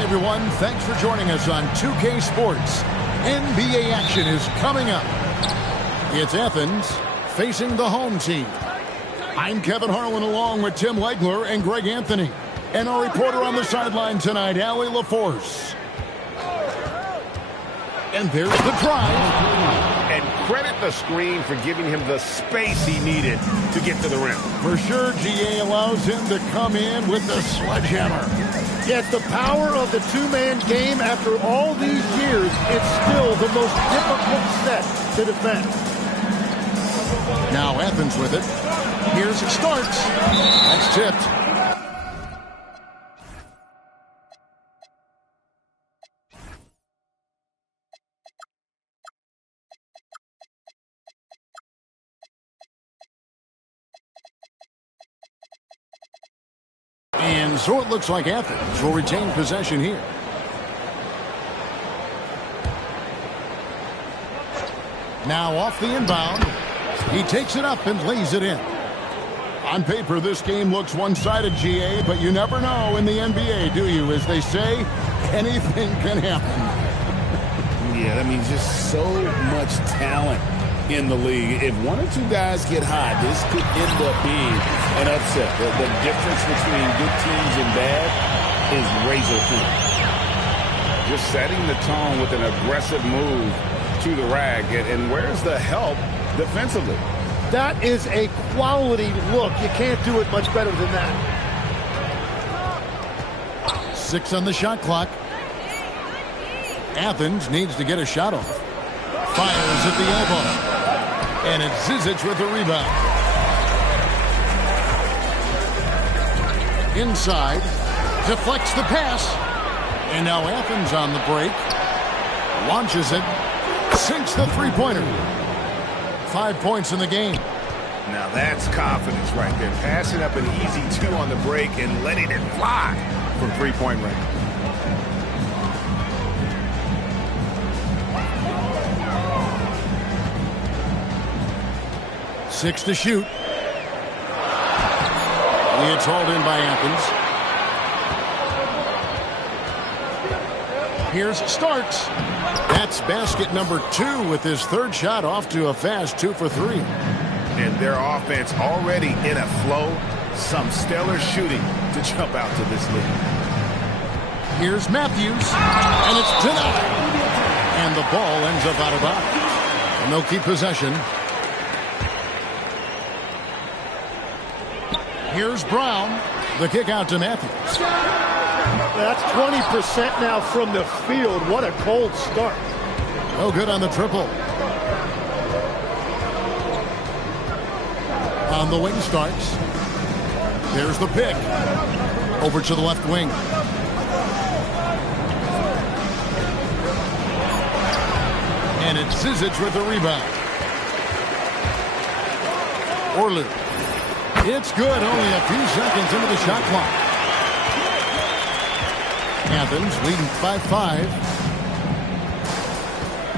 Hi, everyone. Thanks for joining us on 2K Sports. NBA action is coming up. It's Athens facing the home team. I'm Kevin Harlan along with Tim Legler and Greg Anthony. And our reporter on the sideline tonight, Allie LaForce. And there's the drive. And credit the screen for giving him the space he needed to get to the rim. For sure, GA allows him to come in with the sledgehammer. Yes, the power of the two-man game after all these years, it's still the most difficult set to defend. Now Athens with it. Here's it starts. That's tipped. And so it looks like Athens will retain possession here. Now off the inbound. He takes it up and lays it in. On paper, this game looks one-sided, GA, but you never know in the NBA, do you? As they say, anything can happen. Yeah, that means just so much talent in the league. If one or two guys get hot, this could end up being an upset. The difference between good teams and bad is razor thin. Just setting the tone with an aggressive move to the rack. And where's the help defensively? That is a quality look. You can't do it much better than that. 6 on the shot clock. Athens needs to get a shot off. Fires at the elbow. And it's Grujicic with the rebound. Inside. Deflects the pass. And now Athens on the break. Launches it. Sinks the three-pointer. 5 points in the game. Now that's confidence right there. Passing up an easy 2 on the break and letting it fly from three-point range. Six to shoot. It's hauled in by Athens. Here's Starks. That's basket number 2 with his third shot off to a fast 2 for 3. And their offense already in a flow. Some stellar shooting to jump out to this lead. Here's Matthews. And it's denied. And the ball ends up out of bounds. And they'll keep possession. Here's Brown. The kick out to Matthews. That's 20% now from the field. What a cold start. No good on the triple. On the wing starts. There's the pick. Over to the left wing. And it's Grujicic with the rebound. Orlu. It's good. Only a few seconds into the shot clock. Athens leading 5-5.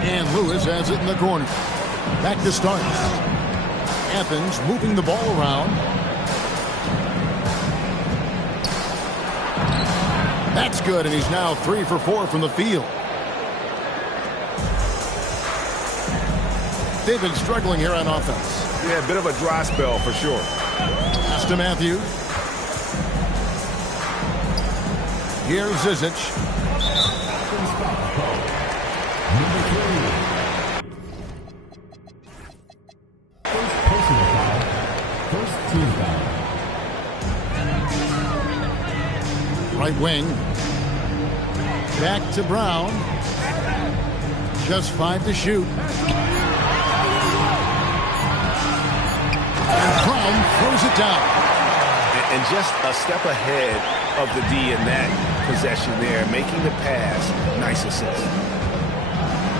And Lewis has it in the corner. Back to Starks. Athens moving the ball around. That's good, and he's now 3 for 4 from the field. They've been struggling here on offense. Yeah, a bit of a dry spell for sure. Pass to Matthews. Here's Grujicic. Right wing. Back to Brown. Just 5 to shoot. And Brown throws it down. And just a step ahead of the D in that possession there, making the pass. Nice assist.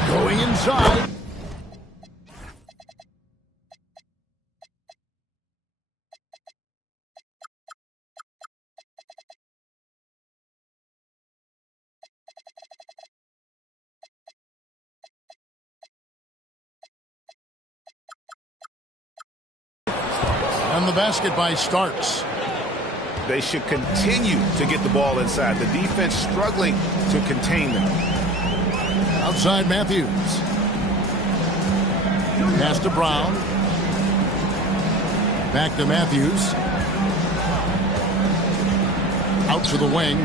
Going inside. And the basket by Starks. They should continue to get the ball inside. The defense struggling to contain them. Outside Matthews. Pass to Brown. Back to Matthews. Out to the wing.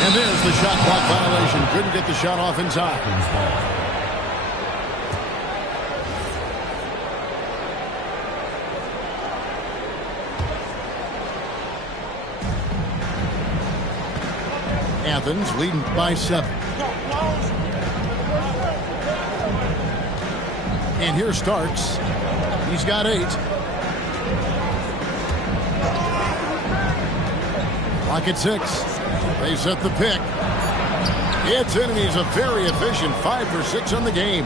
And there's the shot clock violation. Couldn't get the shot off in time. Athens leading by 7. And here's Starks. He's got 8. Clock at 6. They set the pick. It's in, and he's a very efficient 5 for 6 on the game.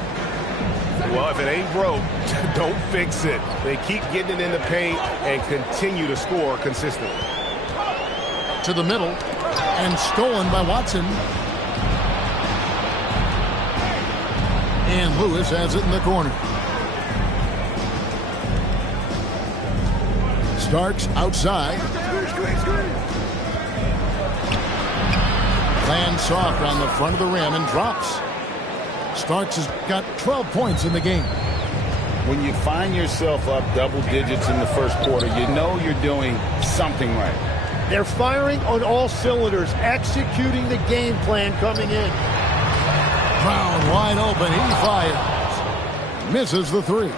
Well, if it ain't broke, don't fix it. They keep getting it in the paint and continue to score consistently. To the middle, and stolen by Watson. And Lewis has it in the corner. Starks outside. Lands soft on the front of the rim and drops. Starks has got 12 points in the game. When you find yourself up double digits in the first quarter, you know you're doing something right. They're firing on all cylinders, executing the game plan coming in. Brown wide open. He fires. Misses the 3.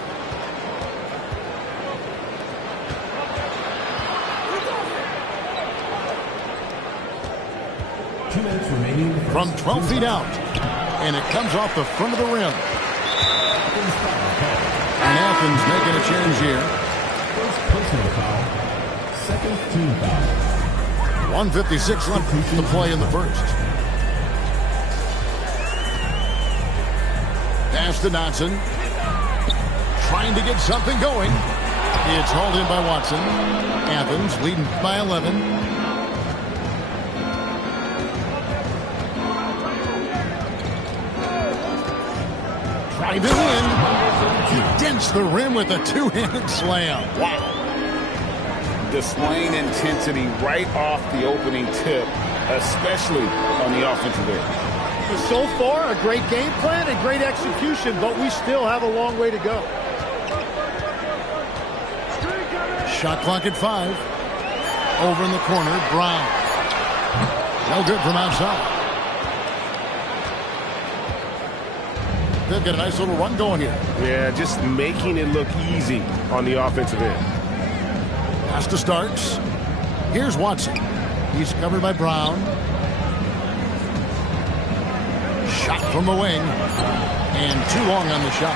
From 12 feet out. And it comes off the front of the rim. And Athens making a change here. First personal foul. Second team foul. 1:56 left to play in the first. Pass to Dotson. Trying to get something going. It's hauled in by Watson. Athens leading by 11. Driving in. He dents the rim with a two-handed slam. Wow. Displaying intensity right off the opening tip, especially on the offensive end. So far, a great game plan and great execution, but we still have a long way to go. Shot clock at 5. Over in the corner, Brown. No good from outside. They've got a nice little run going here. Yeah, just making it look easy on the offensive end. Pass to Starks. Here's Watson. He's covered by Brown. Shot from the wing. And too long on the shot.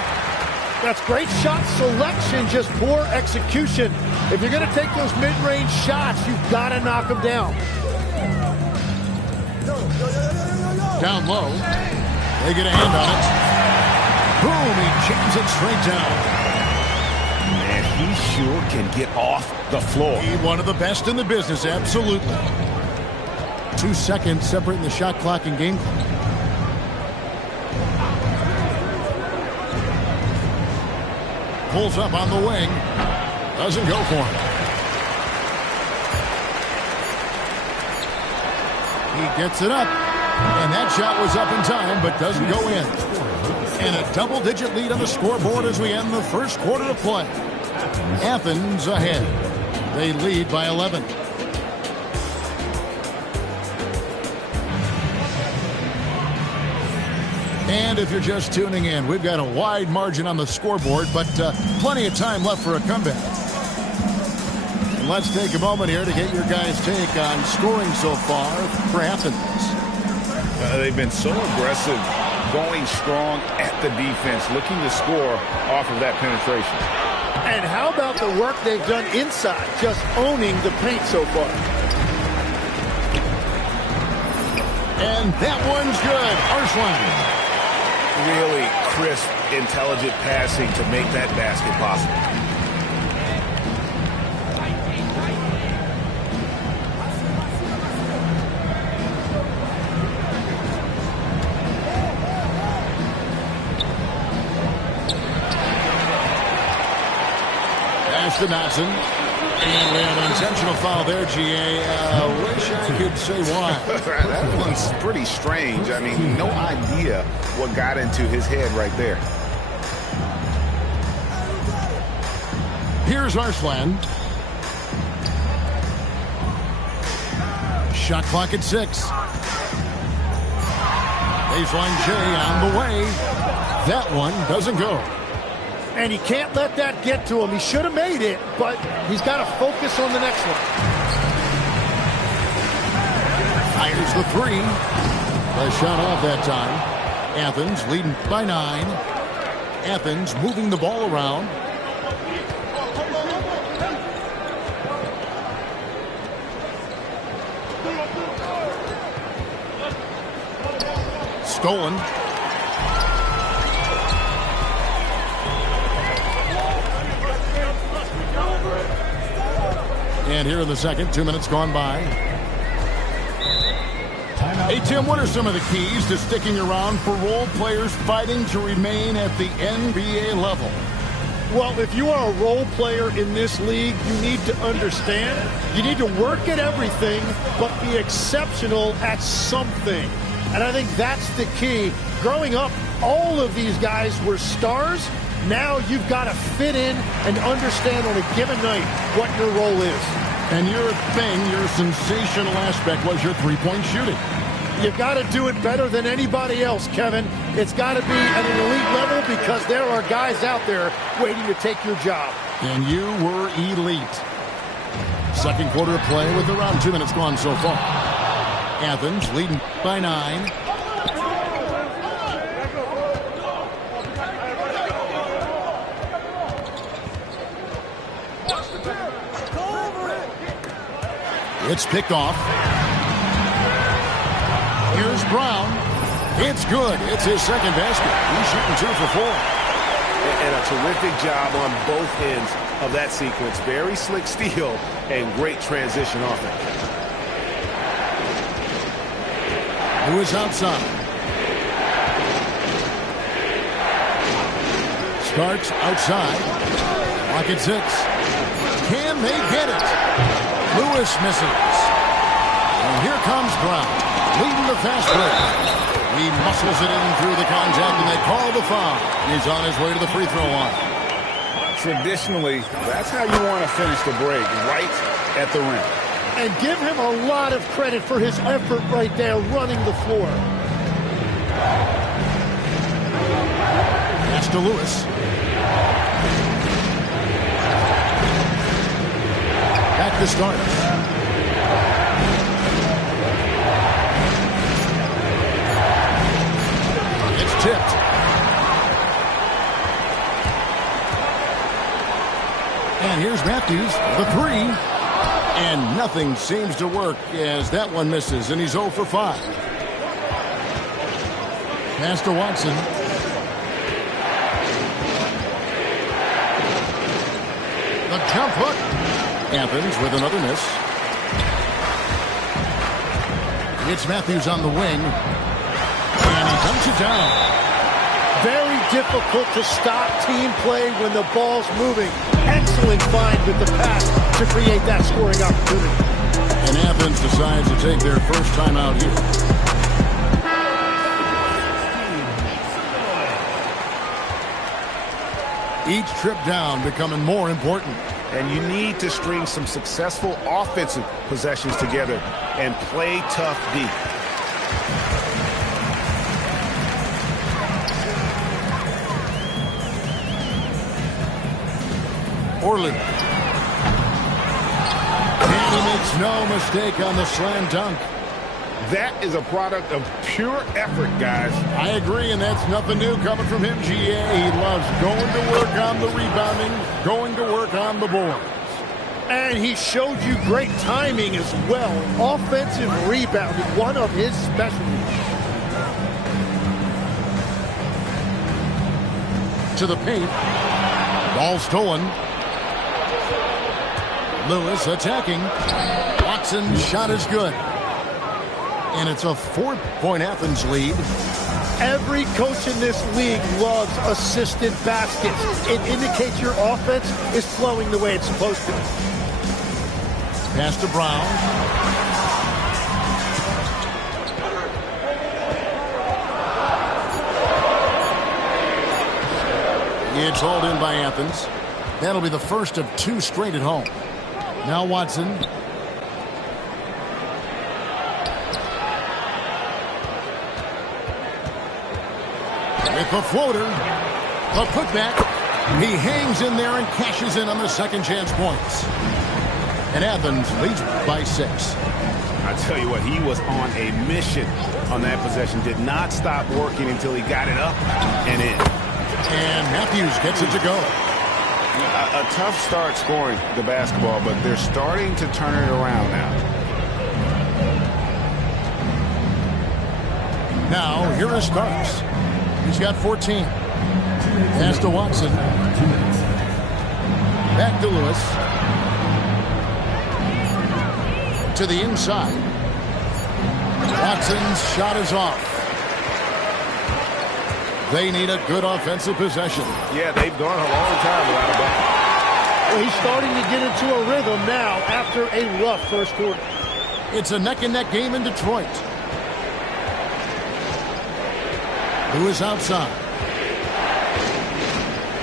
That's great shot selection, just poor execution. If you're going to take those mid-range shots, you've got to knock them down. Down low. They get a hand on it. Boom, he jams it straight down. Man, he sure can get off the floor. He's one of the best in the business, absolutely. 2 seconds separating the shot clock and game clock. Pulls up on the wing. Doesn't go for him. He gets it up. And that shot was up in time, but doesn't go in. And a double-digit lead on the scoreboard as we end the first quarter of play. Athens ahead. They lead by 11. And if you're just tuning in, we've got a wide margin on the scoreboard, but plenty of time left for a comeback. And let's take a moment here to get your guys' take on scoring so far for Athens. They've been so aggressive, going strong at the defense, looking to score off of that penetration. And how about the work they've done inside, just owning the paint so far? And that one's good. Arslan. Really crisp, intelligent passing to make that basket possible. pass to Dotson. And we have an intentional foul there, GA. Wish I could say why. That one's pretty strange. I mean, no idea what got into his head right there. Here's Arslan. Shot clock at 6. Baseline J on the way. That one doesn't go. And he can't let that get to him. He should have made it, but he's got to focus on the next one. Fires the 3. The shot off that time. Athens leading by 9. Athens moving the ball around. Stolen. And here in the second, 2 minutes gone by. Hey, Tim, what are some of the keys to sticking around for role players fighting to remain at the NBA level? Well, if you are a role player in this league, you need to understand. You need to work at everything, but be exceptional at something. And I think that's the key. Growing up, all of these guys were stars. Now you've got to fit in and understand on a given night what your role is. And your thing, your sensational aspect was your three-point shooting. You've got to do it better than anybody else, Kevin. It's got to be at an elite level because there are guys out there waiting to take your job. And you were elite. Second quarter of play with around 2 minutes gone so far. Athens leading by 9. It's picked off. Here's Brown. It's good. It's his second basket. He's shooting 2 for 4. And a terrific job on both ends of that sequence. Very slick steal and great transition offense. Lewis outside. Starts outside. Clock at 6. Can they get it? Lewis misses. And here comes Brown, leading the fast break. He muscles it in through the contact, and they call the foul. He's on his way to the free throw line. Traditionally, that's how you want to finish the break, right at the rim. And give him a lot of credit for his effort right there running the floor. Pass to Lewis. Back to start. It's tipped. And here's Matthews, the 3. And nothing seems to work as that one misses, and he's 0 for 5. Pass to Watson. The jump hook. Athens with another miss. It's Matthews on the wing. And he dunks it down. Very difficult to stop team play when the ball's moving. Excellent find with the pass to create that scoring opportunity. And Athens decides to take their first time out here. Each trip down becoming more important. And you need to string some successful offensive possessions together and play tough deep. Orlin. And he makes no mistake on the slam dunk. That is a product of pure effort, guys. I agree, and that's nothing new coming from him, GA. He loves going to work on the rebounding, going to work on the boards. And he showed you great timing as well. Offensive rebounding, one of his specialties. To the paint. Ball stolen. Lewis attacking. Watson's shot is good. And it's a 4-point Athens lead. Every coach in this league loves assisted baskets. It indicates your offense is flowing the way it's supposed to. Pass to Brown. It's hauled in by Athens. That'll be the first of 2 straight at home. Now Watson. With the floater. The putback. He hangs in there and cashes in on the second chance points. And Athens leads by 6. I tell you what, he was on a mission on that possession. Did not stop working until he got it up and in. And Matthews gets it to go. A tough start scoring the basketball, but they're starting to turn it around now. Now, here is Starks. He's got 14. Pass to Watson. Back to Lewis. To the inside. Watson's shot is off. They need a good offensive possession. Yeah, they've gone a long time without a bucket. Well, he's starting to get into a rhythm now after a rough first quarter. It's a neck-and-neck game in Detroit. Lewis outside.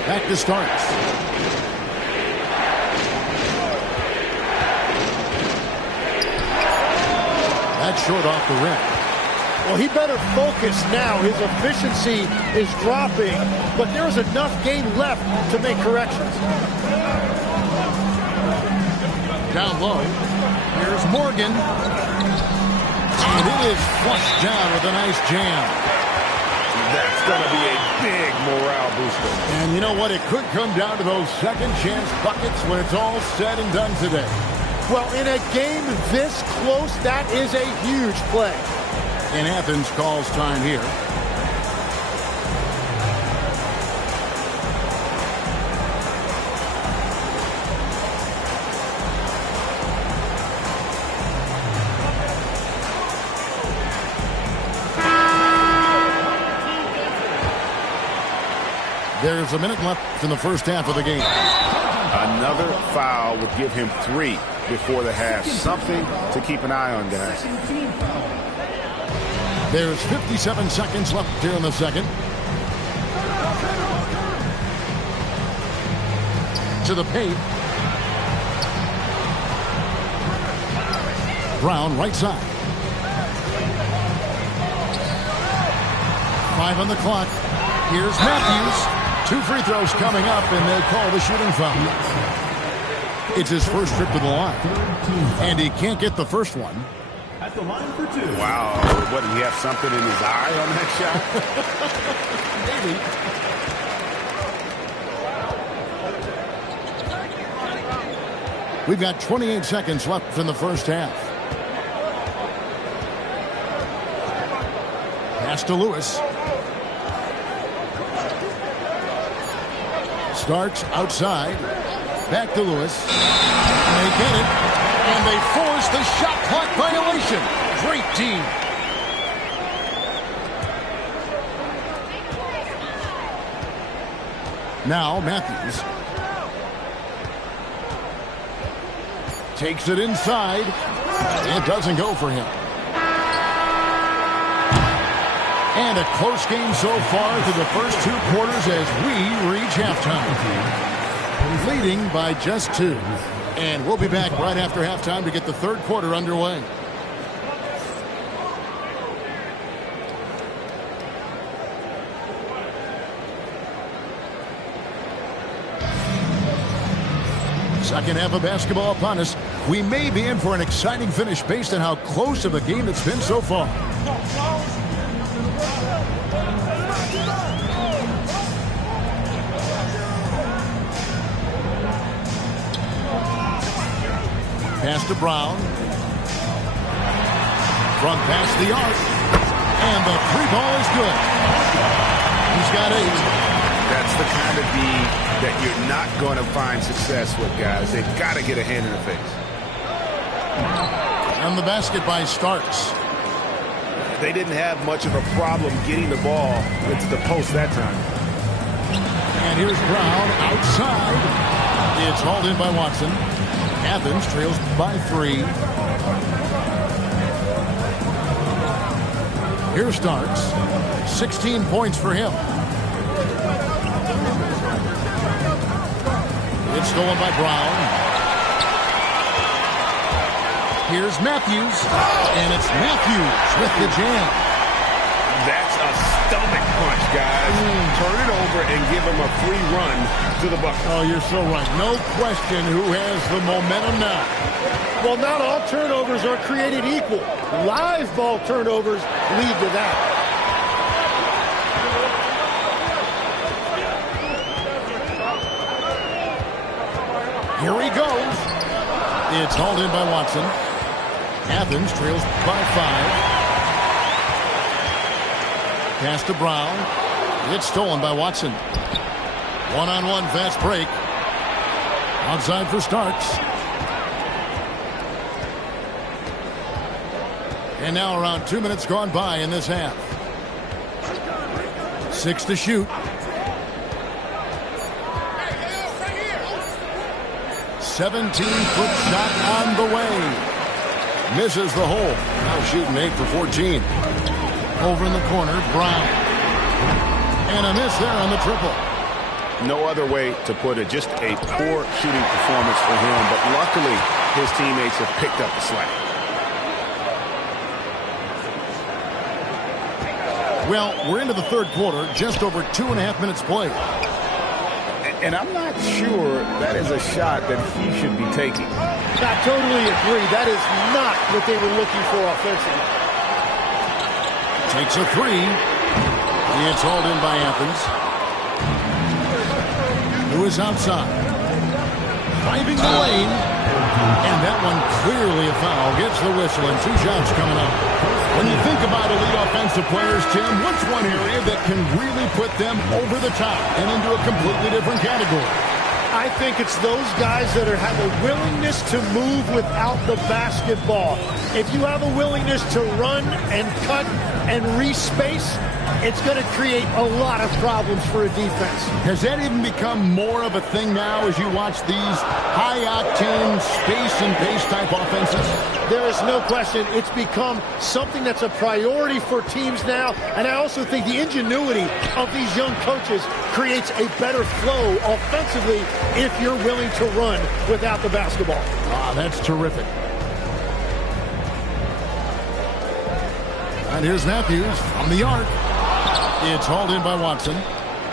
Back to Starks. That's short off the rim. Well, he better focus now. His efficiency is dropping, but there's enough game left to make corrections. Down low. Here's Morgan. And it is flushed down with a nice jam. That's going to be a big morale booster. And you know what? It could come down to those second chance buckets when it's all said and done today. Well, in a game this close, that is a huge play. And Athens calls time here. There's a minute left in the first half of the game. Another foul would give him 3 before the half. Something to keep an eye on, guys. There's 57 seconds left here in the second. To the paint. Brown right side. 5 on the clock. Here's Matthews. 2 free throws coming up, and they'll call the shooting foul. It's his first trip to the line. And he can't get the first one. At the line for 2. Wow. What, did he have something in his eye on that shot? Maybe. We've got 28 seconds left in the first half. Pass to Lewis. Starks outside. Back to Lewis. And they get it. And they force the shot clock violation. Great team. Now Matthews. Takes it inside. It doesn't go for him. And a close game so far through the first 2 quarters as we reach halftime. Leading by just 2. And we'll be back right after halftime to get the third quarter underway. Second half of basketball upon us. We may be in for an exciting finish based on how close of a game it's been so far. Pass to Brown. Front past the arc. And the 3 ball is good. He's got 8. That's the kind of D that you're not going to find success with, guys. They've got to get a hand in the face. And the basket by Starks. They didn't have much of a problem getting the ball into the post that time. And here's Brown outside. It's hauled in by Watson. Athens trails by 3. Here Starks. 16 points for him. It's stolen by Brown. Here's Matthews. And it's Matthews with the jam. That's a stomach punch, guys. Turn it over and give him a free run to the bucket. Oh, you're so right. No question who has the momentum now. Well, not all turnovers are created equal. Live ball turnovers lead to that. Here he goes. It's hauled in by Watson. Athens trails by 5. Pass to Brown. It's stolen by Watson. One-on-one fast break. Outside for Starks. And now around 2 minutes gone by in this half. 6 to shoot. 17-foot shot on the way. Misses the hole. Now shooting 8 for 14. Over in the corner, Brown. And a miss there on the triple. No other way to put it. Just a poor shooting performance for him. But luckily, his teammates have picked up the slack. Well, we're into the third quarter. Just over 2.5 minutes played. And I'm not sure that is a shot that he should be taking. I totally agree. That is not what they were looking for offensively. Takes a 3. It's hauled in by Athens. Who is outside. Driving the lane. And that one clearly a foul. Gets the whistle and 2 shots coming up. When you think about elite offensive players, Tim, what's one area that can really put them over the top and into a completely different category? I think it's those guys that have a willingness to move without the basketball. If you have a willingness to run and cut and respace, it's going to create a lot of problems for a defense. Has that even become more of a thing now as you watch these high-octane space and pace type offenses? There is no question it's become something that's a priority for teams now, and I also think the ingenuity of these young coaches creates a better flow offensively if you're willing to run without the basketball. Ah, that's terrific. And here's Matthews from the arc. It's hauled in by Watson.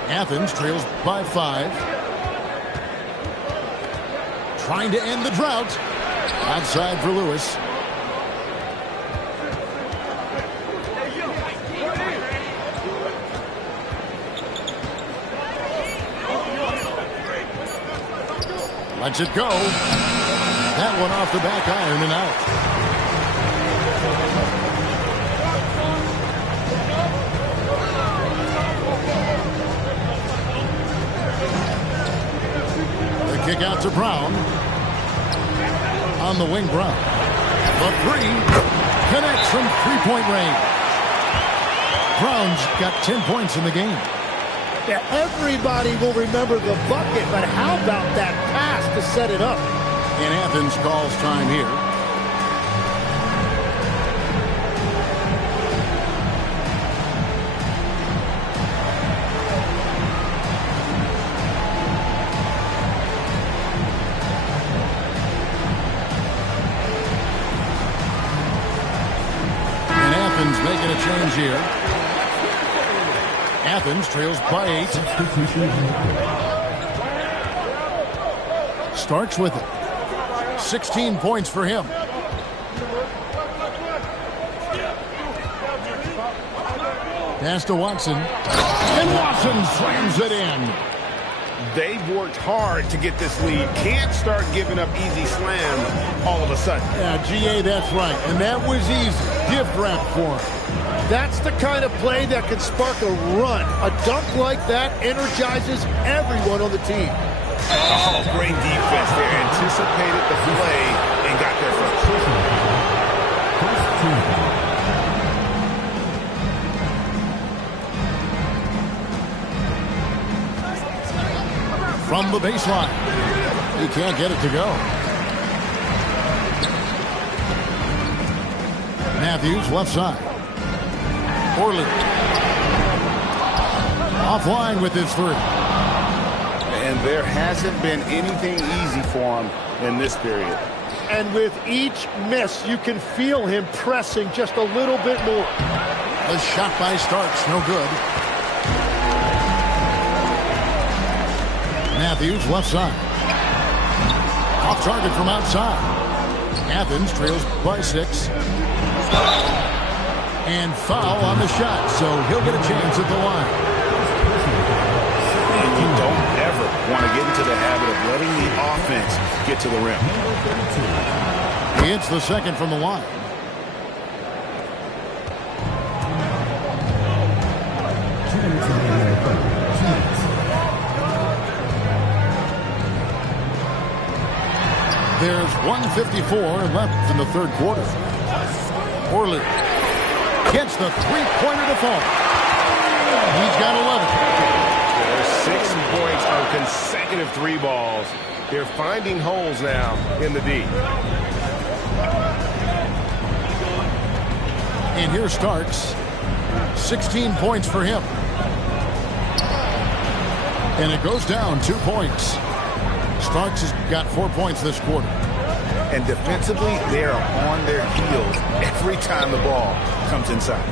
Athens trails by 5. Trying to end the drought. Outside for Lewis. Lets it go. That one off the back iron and out. Kick out to Brown. On the wing, Brown. The 3 connects from 3-point range. Brown's got 10 points in the game. Yeah, everybody will remember the bucket, but how about that pass to set it up? And Athens calls time here. Making a change here. Athens trails by 8. Starks with it. 16 points for him. Pass to Watson. And Watson slams it in. They've worked hard to get this lead. Can't start giving up easy slams all of a sudden. Yeah, GA, that's right. And that was easy. Gift wrap for him. That's the kind of play that can spark a run. A dunk like that energizes everyone on the team. Oh, great defense there. Anticipated the play and got there first. from the baseline. He can't get it to go. Matthews, left side. Orley. Offline with his three. And there hasn't been anything easy for him in this period. And with each miss, you can feel him pressing just a little bit more. The shot by Starks, no good. Matthews, left side. Off target from outside. Athens trails by 6. And foul on the shot, so he'll get a chance at the line. And you don't ever want to get into the habit of letting the offense get to the rim. He hits the second from the line. There's 1:54 left in the third quarter. Orley gets the three-pointer to fall. He's got 11. There's 6 points on consecutive 3 balls. They're finding holes now in the D. And here's Starks. 16 points for him. And it goes down 2 points. Starks has got 4 points this quarter. And defensively, they are on their heels every time the ball comes inside.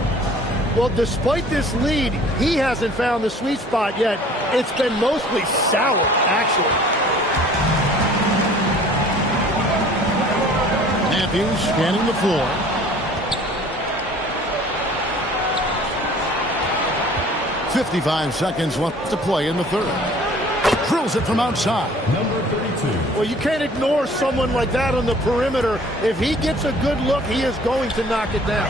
Well, despite this lead, he hasn't found the sweet spot yet. It's been mostly sour, actually. Matthews scanning the floor. .55 seconds left to play in the third. Drills it from outside. Number 32. Well, you can't ignore someone like that on the perimeter. If he gets a good look, he is going to knock it down.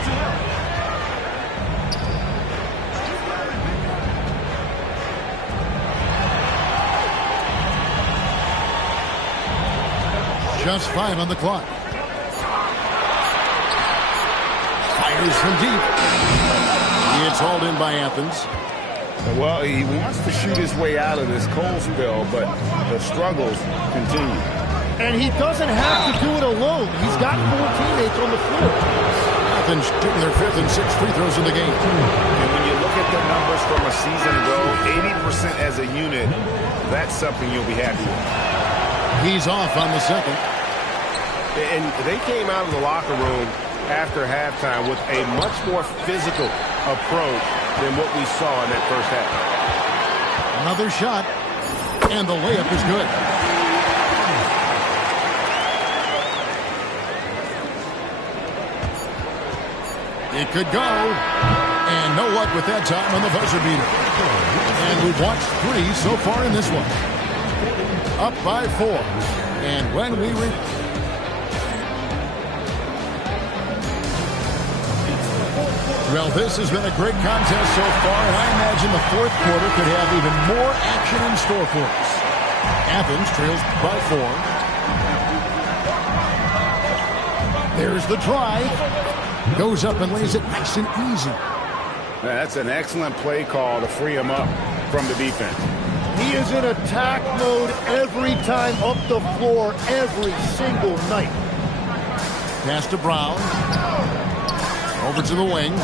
Just 5 on the clock. Fires from deep. It's hauled in by Athens. Well, he wants to shoot his way out of this cold spell, but the struggles continue. And he doesn't have to do it alone. He's got 4 teammates on the floor. Athens shooting their 5th and 6th free throws in the game. And when you look at the numbers from a season ago, 80% as a unit, that's something you'll be happy with. He's off on the second. And they came out of the locker room after halftime with a much more physical approach than what we saw in that first half. Another shot, and the layup is good. It could go, and no luck with that time on the buzzer beater. And we've watched 3 so far in this one. Up by 4, and when we Well, this has been a great contest so far, and I imagine the fourth quarter could have even more action in store for us. Athens trails by 4. There's the drive. Goes up and lays it nice and easy. That's an excellent play call to free him up from the defense. He is in attack mode every time up the floor, every single night. Pass to Brown. Over to the wing.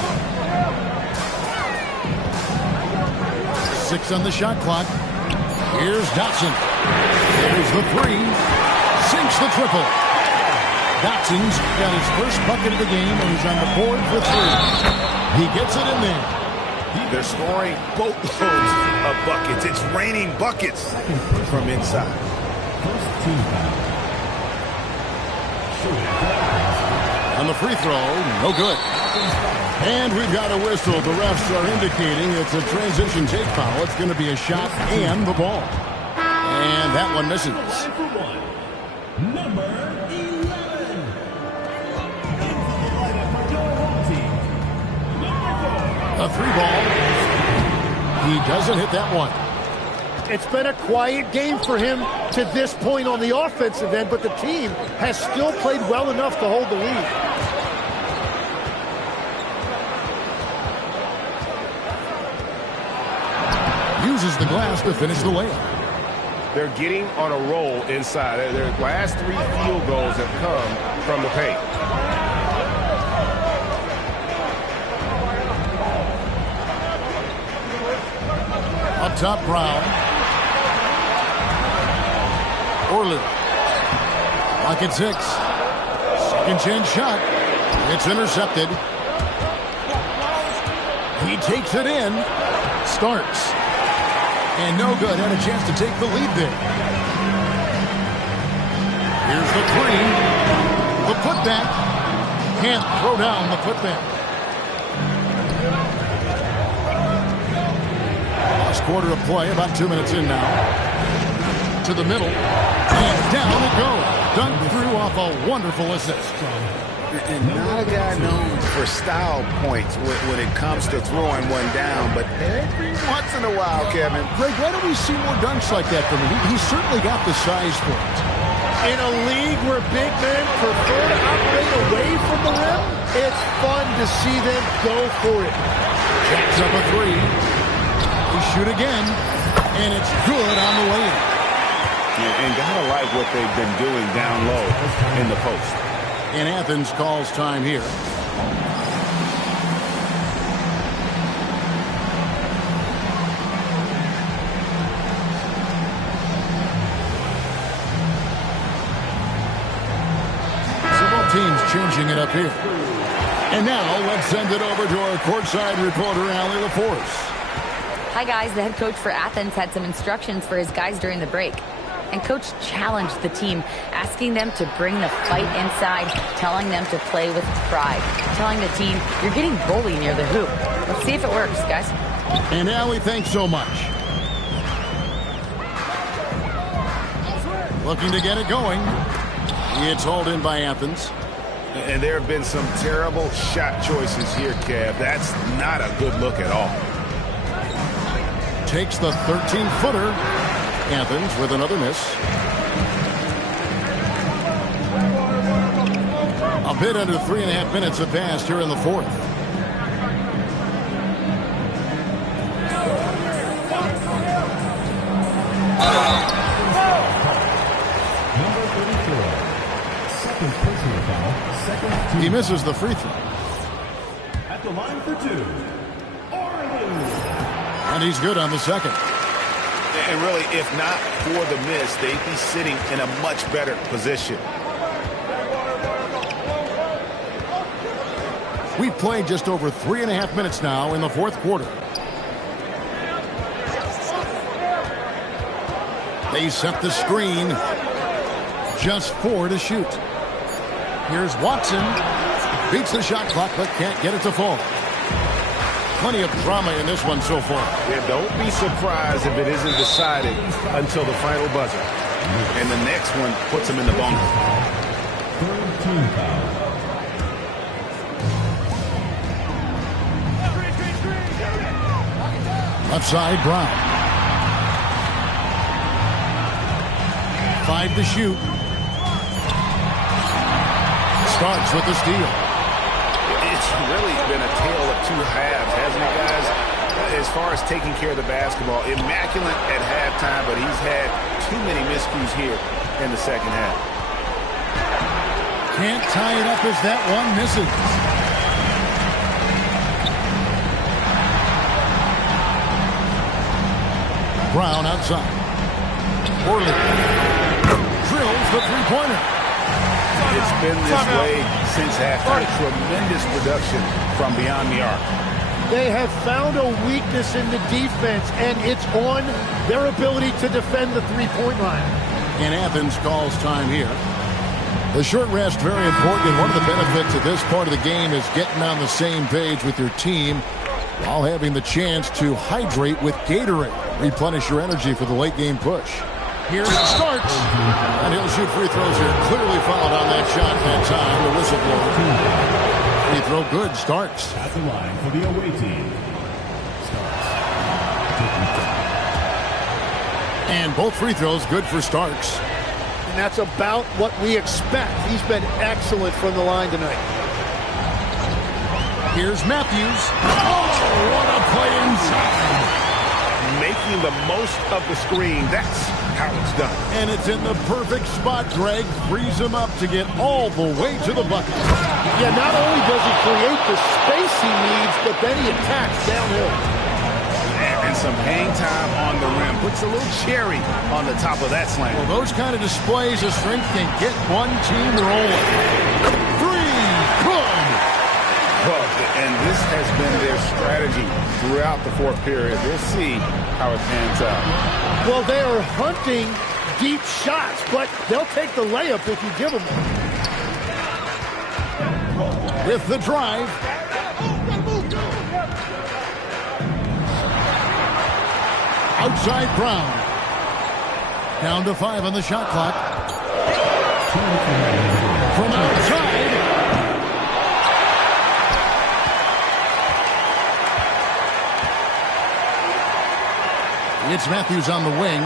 6 on the shot clock. Here's Dotson. There's the 3. Sinks the triple. Dotson's got his first bucket of the game, and he's on the board for 3. He gets it in there. They're scoring boatloads of buckets. It's raining buckets from inside. First team foul. On the free throw, no good. And we've got a whistle. The refs are indicating it's a transition take foul. It's going to be a shot and the ball. And that one misses. Number 11. A 3-ball. He doesn't hit that one. It's been a quiet game for him to this point on the offensive end, but the team has still played well enough to hold the lead. Uses the glass to finish the layup. They're getting on a roll inside. Their last 3 field goals have come from the paint. Up top, Brown. Orlin. Lock at 6. Second chance shot. It's intercepted. He takes it in. Starks. And no good. Had a chance to take the lead there. Here's the 3. The putback. Can't throw down the putback. Last quarter of play. About 2 minutes in now. To the middle. And down it goes. Dunked through off a wonderful assist. And not a guy known for style points when it comes to throwing one down, but every once in a while, Kevin. Greg, why don't we see more dunks like that from him? He's certainly got the size for it. In a league where big men prefer to operate away from the rim, it's fun to see them go for it. Jacks up a 3. They shoot again, and it's good on the way in. And gotta like what they've been doing down low in the post. And Athens calls time here. Several teams changing it up here. And now let's send it over to our courtside reporter, Allie LaForce. Hi, guys. The head coach for Athens had some instructions for his guys during the break. And Coach challenged the team, asking them to bring the fight inside, telling them to play with pride, telling the team, you're getting bullied near the hoop. Let's see if it works, guys. And Allie, thanks so much. Looking to get it going. It's hauled in by Athens. And there have been some terrible shot choices here, Kev. That's not a good look at all. Takes the 13-footer. Athens with another miss. A bit under 3.5 minutes have passed here in the fourth. Number 34. Second personal foul. Second team. He misses the free throw. At the line for 2. And he's good on the second. And really, if not for the miss, they'd be sitting in a much better position. We've played just over 3.5 minutes now in the fourth quarter. They set the screen. Just 4 to shoot. Here's Watson. Beats the shot clock, but can't get it to fall. Plenty of drama in this one so far. Yeah, don't be surprised if it isn't decided until the final buzzer. And the next one puts him in the bonus. Third team foul. Left side, Brown. 5 to shoot. Starks with the steal. It's really been a tale of 2 halves, hasn't it, guys? As far as taking care of the basketball, immaculate at halftime, but he's had too many miscues here in the second half. Can't tie it up as that one misses. Brown outside. Orley drills the three-pointer. It's been this way since halftime. Tremendous production from beyond the arc. They have found a weakness in the defense, and it's on their ability to defend the three-point line. And Athens calls time here. The short rest, very important, and one of the benefits of this part of the game is getting on the same page with your team while having the chance to hydrate with Gatorade. Replenish your energy for the late game push. Here's it starts. And he'll shoot free throws here. Clearly fouled on that shot that time. The whistle blows. Free throw good. Starks. At the line for the away team. And both free throws good for Starks. And that's about what we expect. He's been excellent from the line tonight. Here's Matthews. Oh, what a play inside. Making the most of the screen. That's how it's done. And it's in the perfect spot, Greg. Frees him up to get all the way to the bucket. Yeah, not only does he create the space he needs, but then he attacks downhill. And some hang time on the rim. Puts a little cherry on the top of that slam. Well, those kind of displays of strength can get one team rolling. Three, good. Well, and this has been their strategy throughout the fourth period. We'll see how it pans out. Well, they are hunting deep shots, but they'll take the layup if you give them one. With the drive. Outside Brown. Down to 5 on the shot clock. From outside. It's Matthews on the wing.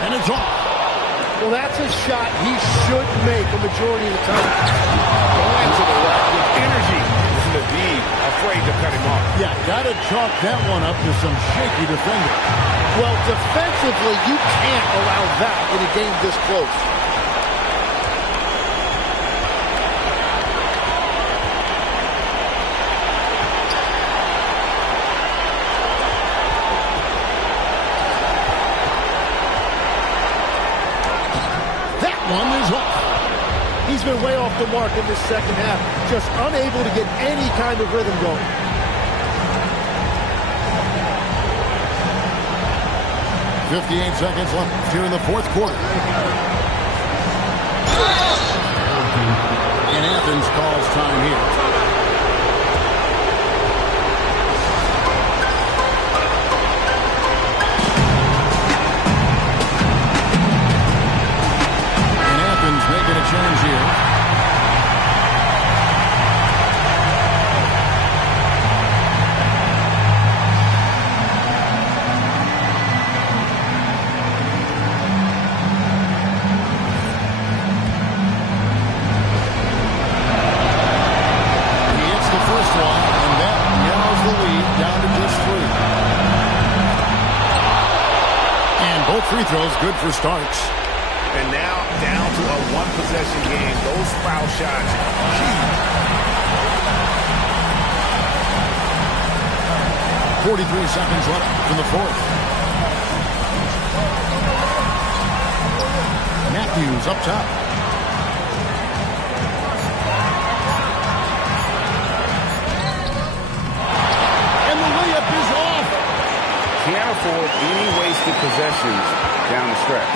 And it's off. Well, that's a shot he should make a majority of the time. Going to the rack with energy. To be afraid to cut him off. Yeah, got to chalk that one up to some shaky defender. Well, defensively, you can't allow that in a game this close. That one is off. He's been way off the mark in this second half, just unable to get any kind of rhythm going. .58 seconds left here in the fourth quarter. And Athens calls time here. And Athens making a change here. Free throws good for Starks. And now down to a one-possession game. Those foul shots, huge. 43 seconds left in the fourth. Matthews up top. And the layup is off. Can't afford any wasted possessions down the stretch.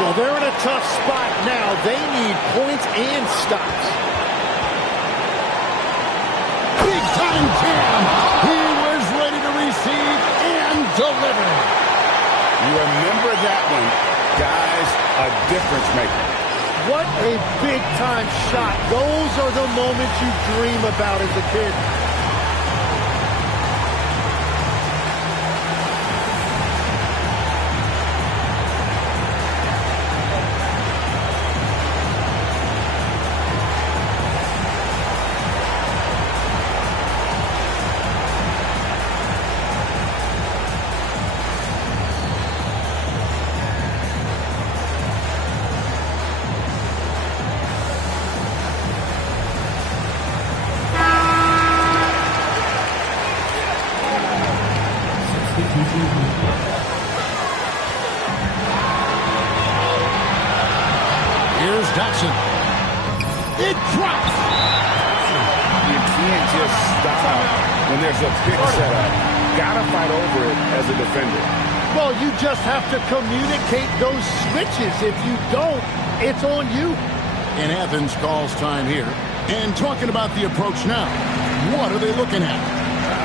Well, they're in a tough spot now. They need points and stops. Big time jam. He was ready to receive and deliver. You remember that one, guys, a difference maker. What a big time shot. Those are the moments you dream about as a kid. Here's Dotson. It drops. You can't just stop when there's a big setup. Gotta fight over it as a defender. Well, you just have to communicate those switches. If you don't, it's on you. And Athens calls time here. And talking about the approach now, what are they looking at?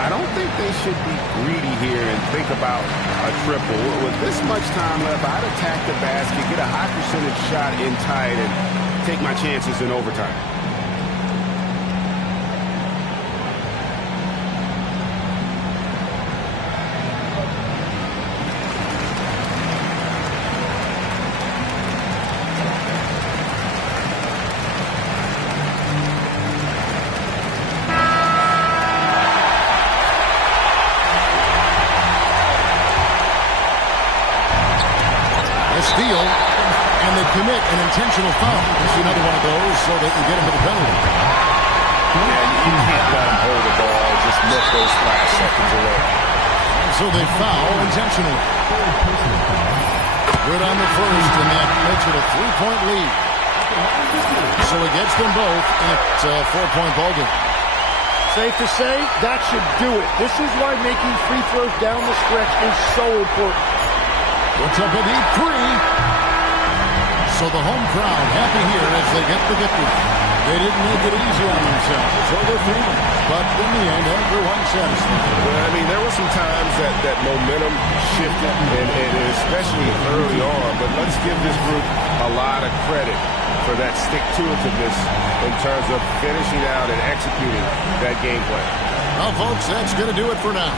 I don't think they should be greedy here and think about a triple. With this much time left, I'd attack the basket, get a high percentage shot in tight, and take my chances in overtime. steal, and they commit an intentional foul. It's another one of those so they can get into the penalty. Yeah, you can't let them hold the ball and just look those last seconds away. So they foul intentionally. Good on the first, and that makes it a 3-point lead. So it gets them both, and it's a 4-point ball game. Safe to say, that should do it. This is why making free throws down the stretch is so important. Puts up a deep three. So the home crowd happy here as they get the victory. They didn't make it easy on themselves or their fans, but in the end, everyone's satisfied. Well, I mean, there were some times that momentum shifted, and especially early on, but let's give this group a lot of credit for that stick-to-itiveness in terms of finishing out and executing that game plan. Well, folks, that's going to do it for now.